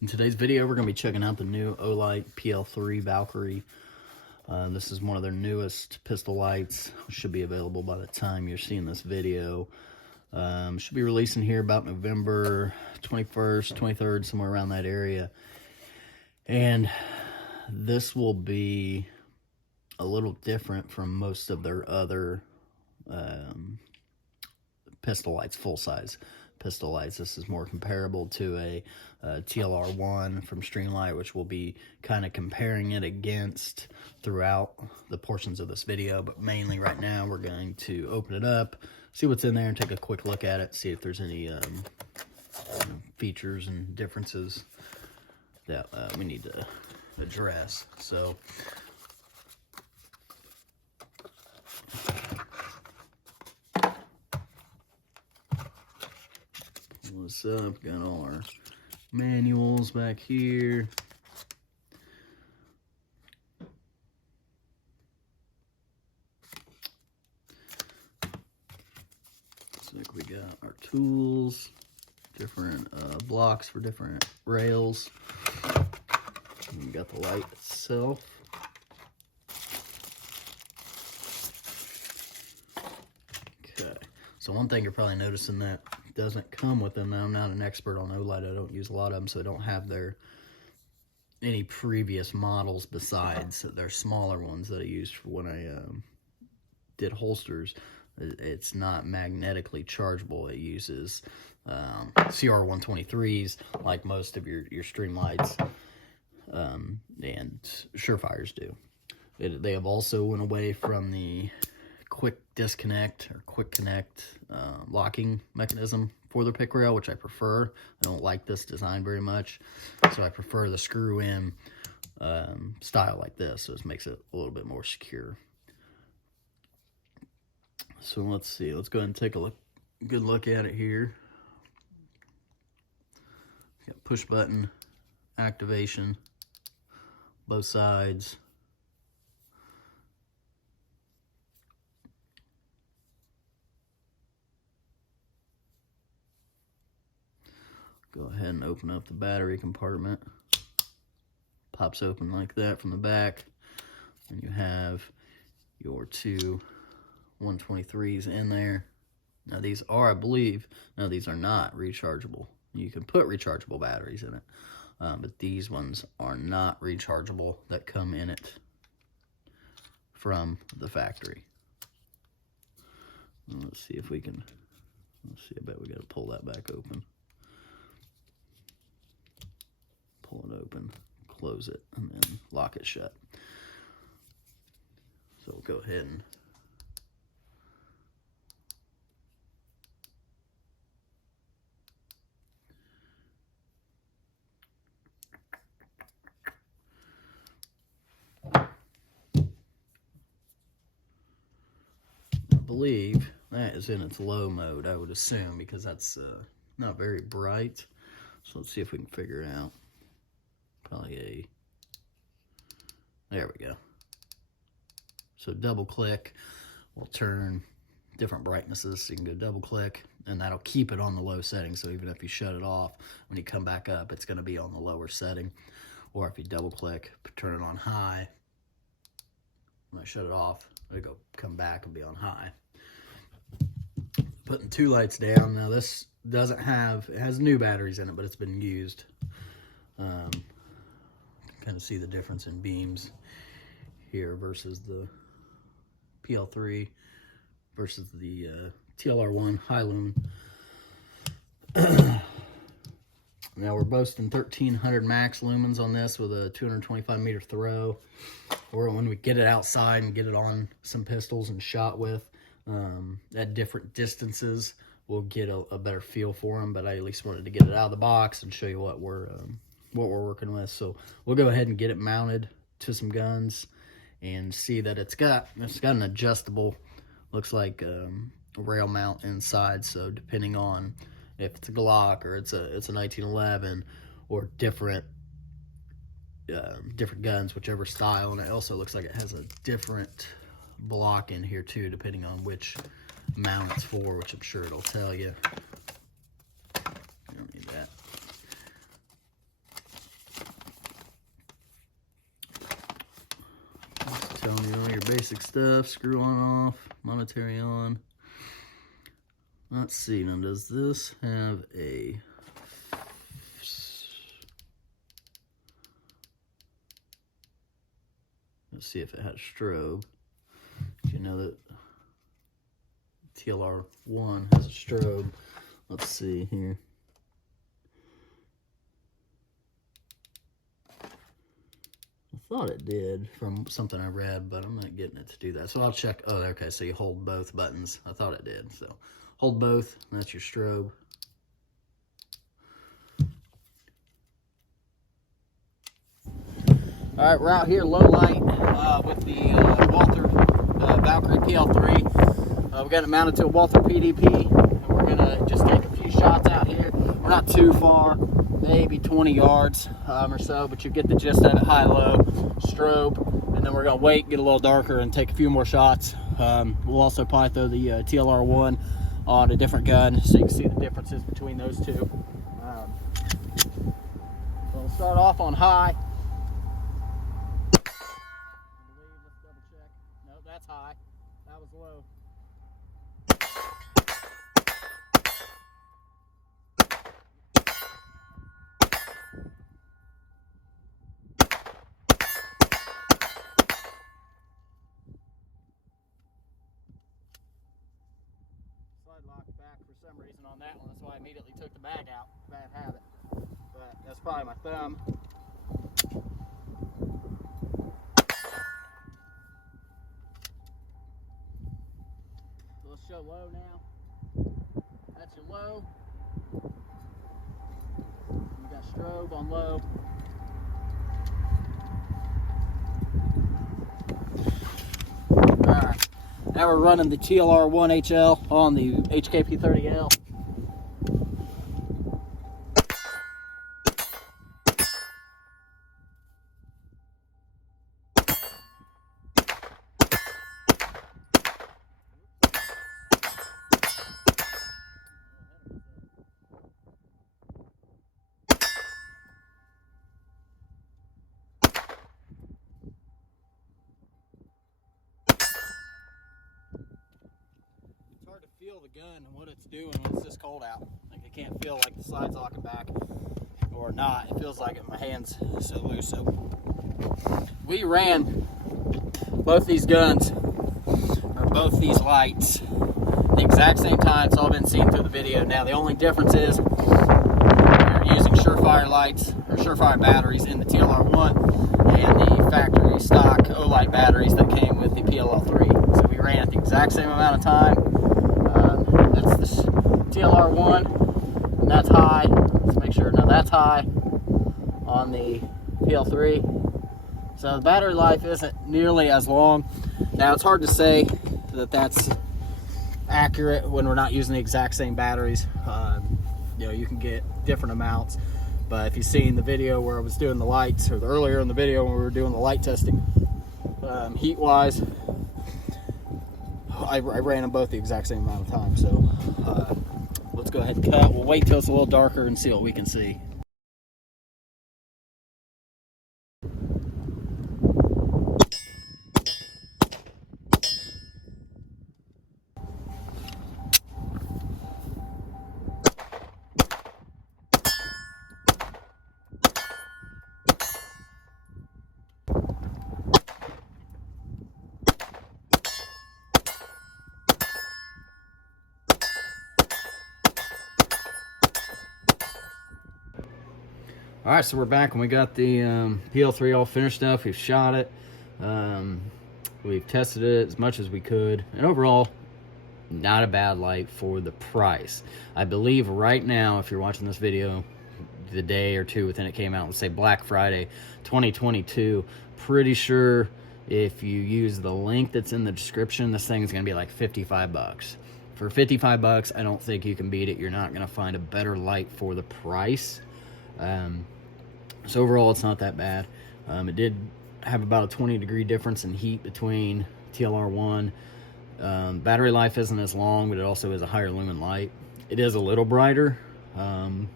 In today's video, we're going to be checking out the new Olight PL-3 Valkyrie. This is one of their newest pistol lights. Should be available by the time you're seeing this video. Should be releasing here about November 21st, 23rd, somewhere around that area. And this will be a little different from most of their other pistol lights, full-size pistol lights. This is more comparable to a TLR1 from Streamlight, which we'll be kind of comparing it against throughout the portions of this video, but mainly right now we're going to open it up, see what's in there, and take a quick look at it, see if there's any features and differences that we need to address. So what's up? Got all our manuals back here. Looks like we got our tools, different blocks for different rails. And we got the light itself. Okay, so one thing you're probably noticing that doesn't come with them. I'm not an expert on Olight. I don't use a lot of them, so I don't have any previous models besides their smaller ones that I used for when I did holsters. It's not magnetically chargeable. It uses CR123s like most of your Streamlights and Surefires do. They have also went away from the quick disconnect or quick connect locking mechanism for the pick rail, which I prefer. I don't like this design very much, so I prefer the screw in style like this, so it makes it a little bit more secure. So let's see, let's go ahead and take a good look at it here. Got push button activation, both sides. Go ahead and open up the battery compartment. Pops open like that from the back. And you have your two 123s in there. Now these are, I believe, no, these are not rechargeable. You can put rechargeable batteries in it, but these ones are not rechargeable that come in it from the factory. Let's see if we can, let's see, I bet we gotta pull that back open. Pull it open, close it, and then lock it shut. So we'll go ahead and I believe that is in its low mode, I would assume, because that's not very bright. So let's see if we can figure it out. Probably there we go. So double click will turn different brightnesses, so you can go double click, and that'll keep it on the low setting. So even if you shut it off, when you come back up, it's going to be on the lower setting. Or if you double click, turn it on high, when I shut it off, it'll come back and be on high. Putting two lights down. Now this doesn't have, it has new batteries in it, but it's been used. Kind of see the difference in beams here versus the PL-3 versus the TLR1 high lumen. Now we're boasting 1300 max lumens on this with a 225 meter throw. Or when we get it outside and get it on some pistols and shot with at different distances, we'll get a better feel for them. But I at least wanted to get it out of the box and show you what we're working with. So we'll go ahead and get it mounted to some guns and see that it's got an adjustable, looks like rail mount inside. So depending on if it's a Glock or it's a 1911 or different guns, whichever style. And it also looks like it has a different block in here too, depending on which mount it's for, which I'm sure it'll tell you. You don't need that. telling you all your basic stuff. Screw on, off, monetary on. Let's see, now does this have a... Let's see if it had a strobe. You know that TLR1 has a strobe. Let's see here. I thought it did from something I read, but I'm not getting it to do that. So I'll check. Oh, okay, so you hold both buttons. I thought it did. So hold both, and that's your strobe. All right, we're out here low light with the Valkyrie PL-3. We got it mounted to a Walther PDP, and we're gonna just take a few shots out here. We're not too far, maybe 20 yards or so, but you get the gist of it, high-low, strobe, and then we're gonna wait, get a little darker, and take a few more shots. We'll also probably throw the TLR1 on a different gun so you can see the differences between those two. So we'll start off on high. That's high. That was low. Slide lock back for some reason on that one. That's why I immediately took the bag out. Bad habit. But that's probably my thumb. Let's show low now. That's your low. You got strobe on low. Alright. Now we're running the TLR1 HL on the HKP30L. To feel the gun and what it's doing when it's this cold out. Like, I can't feel like the slide's locking back or not. It feels like it, my hand's so loose. So we ran both these guns or both these lights the exact same time. It's all been seen through the video. Now the only difference is we're using Surefire lights or Surefire batteries in the TLR1 and the factory stock Olight batteries that came with the PL-3. So we ran at the exact same amount of time. That's the TLR1, and that's high. Let's make sure. Now that's high on the PL-3. So the battery life isn't nearly as long. Now it's hard to say that that's accurate when we're not using the exact same batteries. You know, you can get different amounts. But if you've seen the video where I was doing the lights, or earlier in the video when we were doing the light testing, heat-wise, I ran them both the exact same amount of time. So let's go ahead and cut. We'll wait till it's a little darker and see what we can see. All right, so we're back and we got the PL-3 all finished up. We've shot it. We've tested it as much as we could. And overall, not a bad light for the price. I believe right now, if you're watching this video the day or two within it came out, let's say Black Friday 2022, pretty sure if you use the link that's in the description, this thing is going to be like 55 bucks. For 55 bucks, I don't think you can beat it. You're not going to find a better light for the price. So overall, it's not that bad. It did have about a 20-degree difference in heat between TLR1. Battery life isn't as long, but it also is a higher lumen light. It is a little brighter than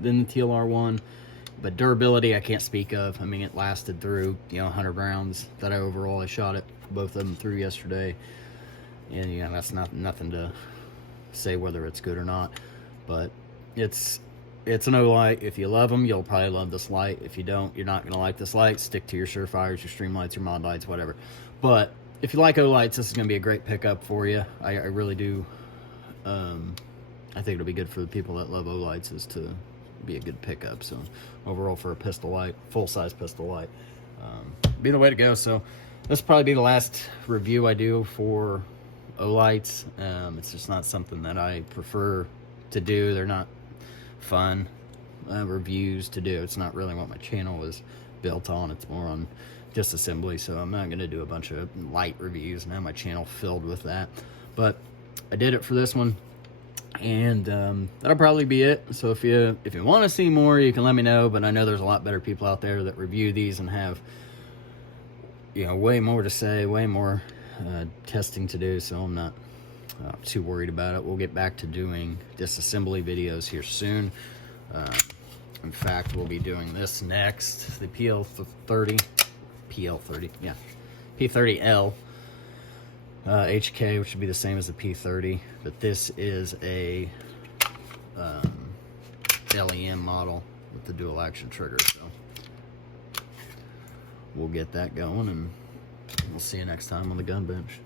the TLR1. But durability, I can't speak of. I mean, it lasted through, 100 rounds that I shot it, both of them through yesterday. And, that's nothing to say whether it's good or not. But it's an O-light. If you love them, you'll probably love this light. If you don't, you're not going to like this light. Stick to your Surefires, your stream lights, your mod lights, whatever. But if you like O-lights, this is going to be a great pickup for you. I really do. I think it'll be good for the people that love O-lights, is to be a good pickup. So overall, for a pistol light, full-size pistol light, be the way to go. So this will probably be the last review I do for O-lights. It's just not something that I prefer to do. They're not fun reviews to do. It's not really what my channel was built on. It's more on just assembly. So I'm not going to do a bunch of light reviews and have my channel filled with that. But I did it for this one. And that'll probably be it. So if you want to see more, you can let me know. But I know there's a lot better people out there that review these and have, way more to say, way more testing to do. So I'm not too worried about it. We'll get back to doing disassembly videos here soon. In fact, we'll be doing this next, the PL-30, yeah, P30L. HK, which would be the same as the P30, but this is a LEM model with the dual action trigger. So we'll get that going, and we'll see you next time on the gun bench.